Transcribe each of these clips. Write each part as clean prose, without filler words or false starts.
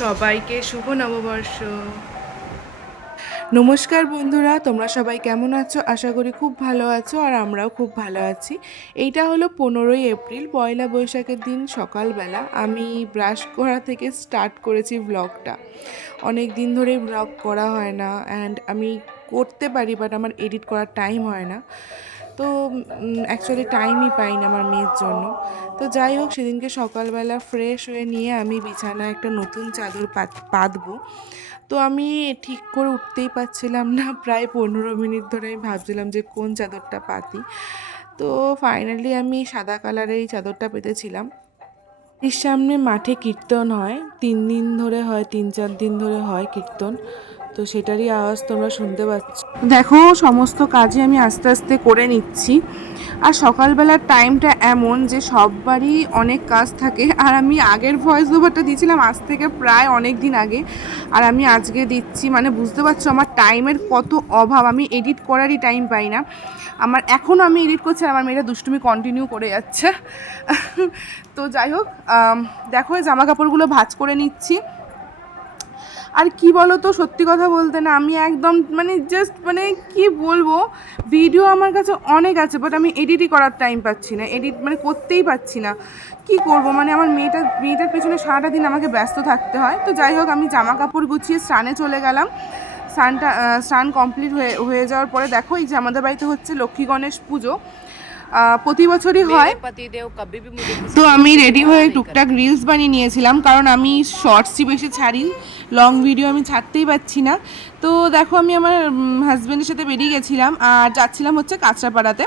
সবাইকে শুভ নববর্ষ। নমস্কার বন্ধুরা, তোমরা সবাই কেমন আছো? আশা করি খুব ভালো আছো, আর আমরাও খুব ভালো আছি। এইটা হলো 15ই এপ্রিল, পয়লা বৈশাখের দিন সকালবেলা আমি ব্রাশ করা থেকে স্টার্ট করেছি ব্লগটা। অনেক দিন ধরেই ব্লগ করা হয় না, অ্যান্ড আমি করতে পারি বাট আমার এডিট করার টাইম হয় না। তো অ্যাকচুয়ালি টাইমই পাই না আমার মেয়ের জন্য। তো যাই হোক, সেদিনকে সকালবেলা ফ্রেশ হয়ে নিয়ে আমি বিছানায় একটা নতুন চাদর পাতবো। তো আমি ঠিক করে উঠতেই পারছিলাম না, প্রায় 15 মিনিট ধরে আমি ভাবছিলাম যে কোন চাদরটা পাতি। তো ফাইনালি আমি সাদা কালারের এই চাদরটা পেতেছিলাম। এর সামনে মাঠে কীর্তন হয়, 3 দিন ধরে হয়, 3-4 দিন ধরে হয় কীর্তন। তো সেটারই আওয়াজ তোমরা শুনতে পাচ্ছ। দেখো, সমস্ত কাজই আমি আস্তে আস্তে করে নিচ্ছি। আর সকালবেলার টাইমটা এমন যে সববারই অনেক কাজ থাকে, আর আমি আগের ভয়েস ওভারটা দিয়েছিলাম আজ থেকে প্রায় অনেক দিন আগে, আর আমি আজকে দিচ্ছি। মানে বুঝতে পারছো আমার টাইমের কত অভাব, আমি এডিট করারই টাইম পাই না। এখনও আমি এডিট করছি আর আমার মেয়েটা দুষ্টুমি কন্টিনিউ করে যাচ্ছে। তো যাই হোক, দেখো এই জামা কাপড়গুলো ভাঁজ করে নিচ্ছি। আর কি বলো তো, সত্যি কথা বলতে না, আমি একদম জাস্ট কি বলবো, ভিডিও আমার কাছে অনেক আছে, বাট আমি এডিটই করার টাইম পাচ্ছি না, এডিট করতেই পারছি না। কি করব, আমার মেয়েটার পেছনে সারাটা দিন আমাকে ব্যস্ত থাকতে হয়। তো যাই হোক, আমি জামা কাপড় গুছিয়ে স্নানে চলে গেলাম। স্নান কমপ্লিট হয়ে যাওয়ার পরে দেখো, এই যে আমাদের বাড়িতে হচ্ছে লক্ষ্মী গণেশ পুজো, প্রতি বছরই হয়। তো আমি রেডি হয়ে টুকটাক রিলস বানিয়ে নিয়েছিলাম, কারণ আমি শর্টসই বেশি ছাড়ি, লং ভিডিও আমি ছাড়তেই পারছি না। তো দেখো, আমি আমার হাজব্যান্ডের সাথে বেরিয়ে গেছিলাম আর যাচ্ছিলাম হচ্ছে কাঁচরাপাড়াতে।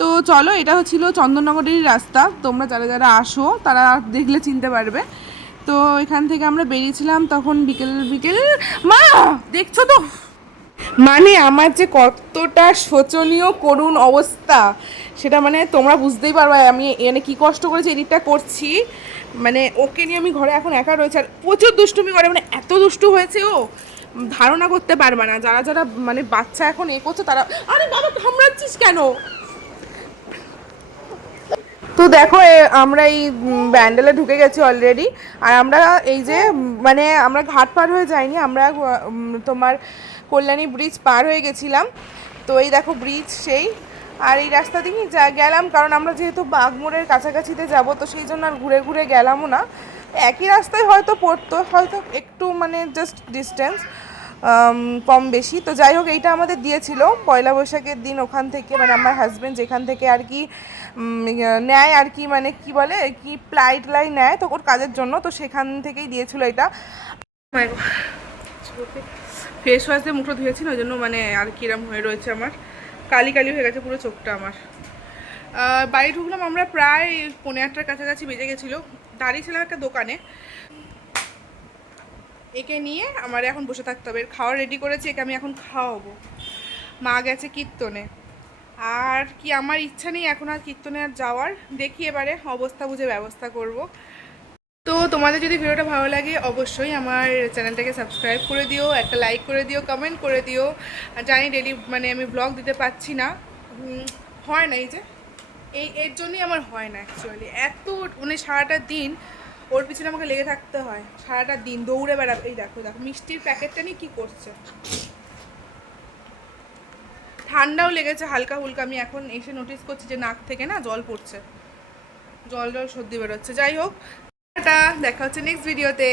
তো চলো, এটা হচ্ছিল চন্দননগরেরই রাস্তা, তোমরা যারা যারা আসো তারা দেখলে চিনতে পারবে। তো এখান থেকে আমরা বেরিয়েছিলাম তখন বিকেল বিকেল। মা, দেখছো তো আমার যে কতটা শোচনীয় করুণ অবস্থা, সেটা তোমরা বুঝতেই পারবে আমি কী কষ্ট করেছি এডিটটা করছি। ওকে নিয়ে আমি ঘরে এখন একা রয়েছে, আর প্রচুর দুষ্টুমি করে, এত দুষ্টু হয়েছে ও, ধারণা করতে পারবে না। যারা যারা বাচ্চা এখন করছে তারা, আরে বাবা কামড়াচ্ছিস কেন? তো দেখো, আমরা এই ব্যান্ডেলে ঢুকে গেছি অলরেডি। আর আমরা এই যে আমরা ঘাট পার হয়ে যাইনি, আমরা তোমার কল্যাণী ব্রিজ পার হয়ে গেছিলাম। তো এই দেখো ব্রিজ সেই, আর এই রাস্তা দিয়েই গেলাম, কারণ আমরা যেহেতু বাগমোড়ের কাছাকাছিতে যাব, তো সেই জন্য আর ঘুরে ঘুরে গেলামও না। একই রাস্তায় হয়তো পড়তো, হয়তো একটু জাস্ট ডিস্টেন্স কম বেশি। তো যাই হোক, এইটা আমাদের দিয়েছিল পয়লা বৈশাখের দিন, ওখান থেকে আমার হাজব্যান্ড যেখান থেকে আর কি নেয় আর কি, কি বলে কি প্লাই নেয় তো ওর কাজের জন্য, তো সেখান থেকেই দিয়েছিল এটা। ফেস ওয়াশ দিয়ে মুখটা ধুয়েছি না, ওই জন্য আর কিরম হয়ে রয়েছে, আমার কালি কালি হয়ে গেছে পুরো চোখটা আমার। বাড়ি ঢুকলাম আমরা প্রায় 8:30টার কাছাকাছি বেজে গেছিলো। দাঁড়িয়েছিলাম একটা দোকানে, একে নিয়ে আমার এখন বসে থাকতে হবে। খাওয়া রেডি করেছি, একে আমি এখন খাওয়াবো। মা গেছে কীর্তনে, আর কি আমার ইচ্ছা নেই এখন আর কীর্তনে আর যাওয়ার। দেখি এবারে অবস্থা বুঝে ব্যবস্থা করব। তো তোমাদের যদি ভিডিওটা ভালো লাগে অবশ্যই আমার চ্যানেলটাকে সাবস্ক্রাইব করে দিও, একটা লাইক করে দিও, কমেন্ট করে দিও। জানি ডেলি আমি ব্লগ দিতে পারছি না, হয় না, এই যে এর জন্যই আমার হয় না অ্যাকচুয়ালি। এত সারাটা দিন ওর পিছনে আমাকে লেগে থাকতে হয়, সারাটা দিন দৌড়ে বেড়াবে। এই দেখো দেখো মিষ্টির প্যাকেটটা নিয়ে কী করছে, ঠান্ডাও লেগেছে হালকা হুলকা। আমি এখন এসে নোটিস করছি যে নাক থেকে না জল পড়ছে, জল সর্দি বেরোচ্ছে। যাই হোক, দেখা হচ্ছে নেক্সট ভিডিওতে।